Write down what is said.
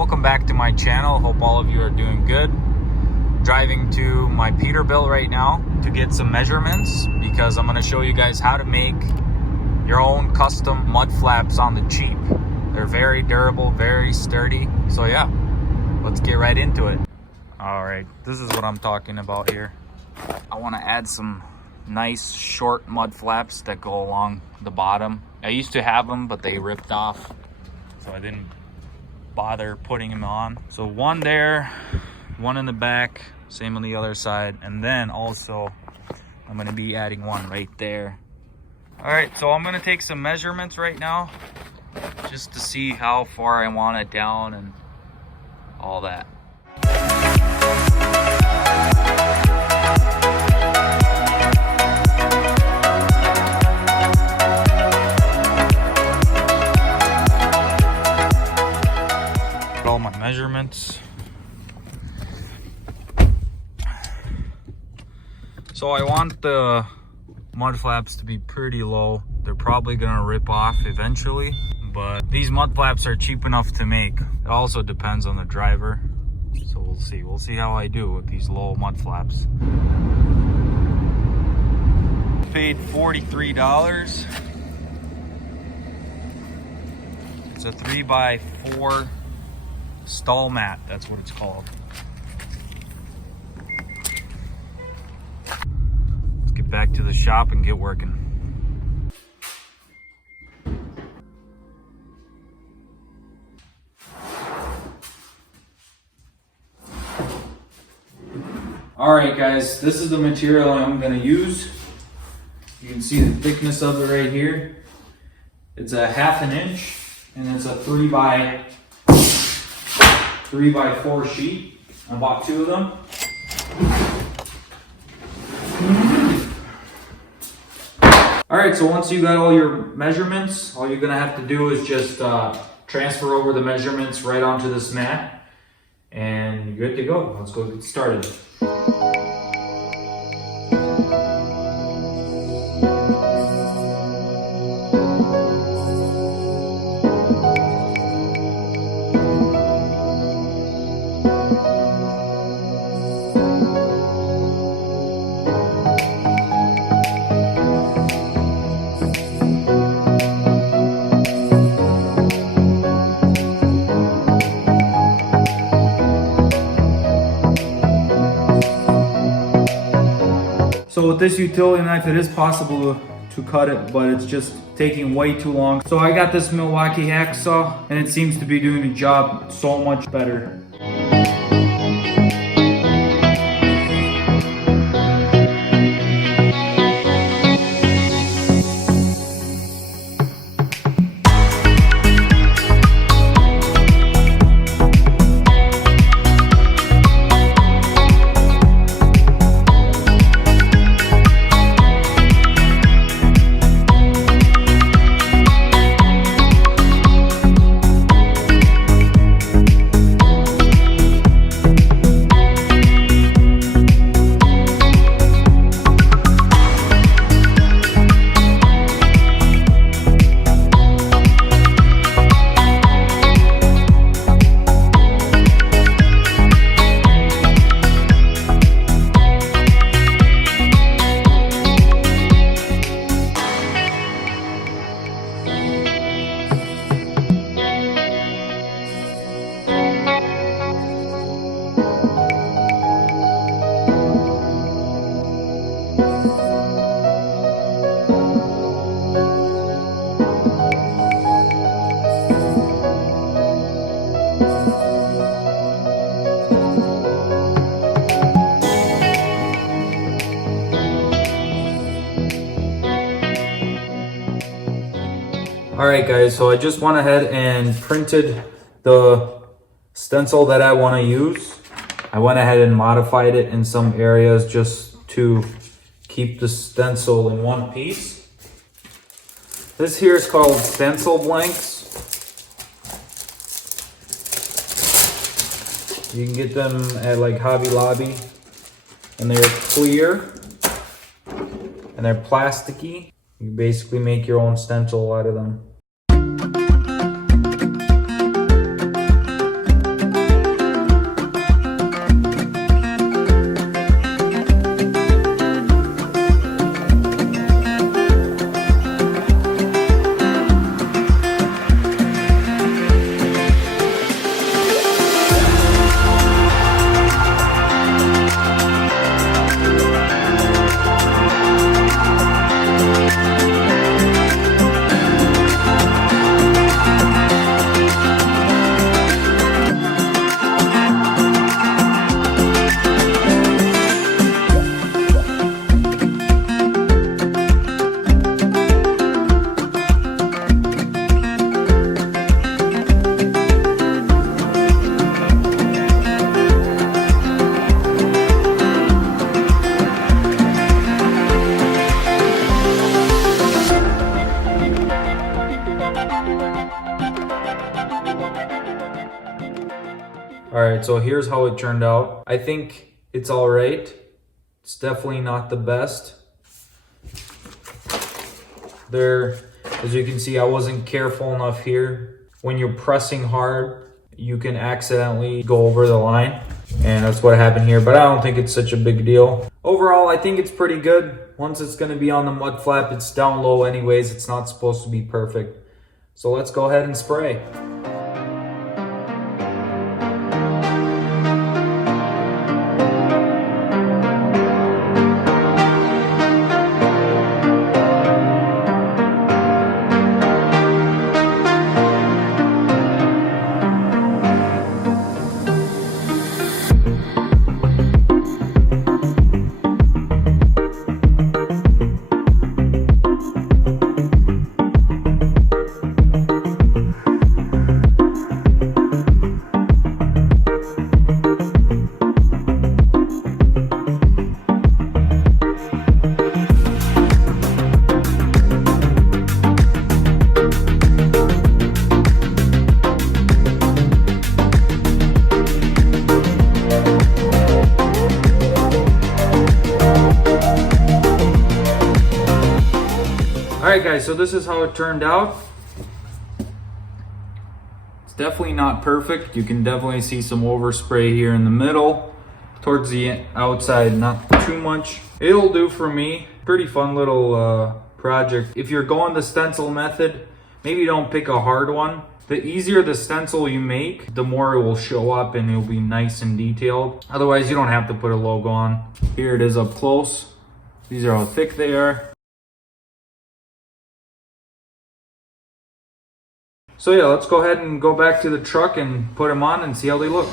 Welcome back to my channel. Hope all of you are doing good. Driving to my Peterbilt right now to get some measurements because I'm going to show you guys how to make your own custom mud flaps on the cheap. They're very durable, very sturdy. So yeah, let's get right into it. All right, this is what I'm talking about here. I want to add some nice short mud flaps that go along the bottom. I used to have them, but they ripped off, so I didn't bother putting them on. So one there, one in the back, same on the other side, and then also I'm going to be adding one right there. All right, so I'm going to take some measurements right now just to see how far I want it down and all that. All my measurements. So I want the mud flaps to be pretty low. They're probably gonna rip off eventually, but these mud flaps are cheap enough to make. It also depends on the driver, so we'll see how I do with these low mud flaps. Paid $43. It's a 3x4 stall mat, that's what it's called. Let's get back to the shop and get working. All right guys, this is the material I'm going to use. You can see the thickness of it right here. It's a 1/2 inch and it's a 3x4 sheet. I bought 2 of them. All right, so once you got all your measurements, all you're gonna have to do is just transfer over the measurements right onto this mat and you're good to go. Let's go get started. So with this utility knife, it is possible to cut it, but it's just taking way too long. So I got this Milwaukee hacksaw, and it seems to be doing the job so much better. Alright guys, so I just went ahead and printed the stencil that I want to use. I went ahead and modified it in some areas just to keep the stencil in one piece. This here is called stencil blanks. You can get them at like Hobby Lobby, and they're clear and they're plasticky. You basically make your own stencil out of them. All right, so here's how it turned out. I think it's all right. It's definitely not the best. There, as you can see, I wasn't careful enough here. When you're pressing hard, you can accidentally go over the line, and that's what happened here, but I don't think it's such a big deal. Overall, I think it's pretty good. Once it's gonna be on the mud flap, it's down low anyways. It's not supposed to be perfect. So let's go ahead and spray. Alright guys, so this is how it turned out. It's definitely not perfect. You can definitely see some overspray here in the middle. Towards the outside, not too much. It'll do for me. Pretty fun little project. If you're going the stencil method, maybe don't pick a hard one. The easier the stencil you make, the more it will show up and it'll be nice and detailed. Otherwise, you don't have to put a logo on. Here it is up close. These are how thick they are. So yeah, let's go ahead and go back to the truck and put them on and see how they look.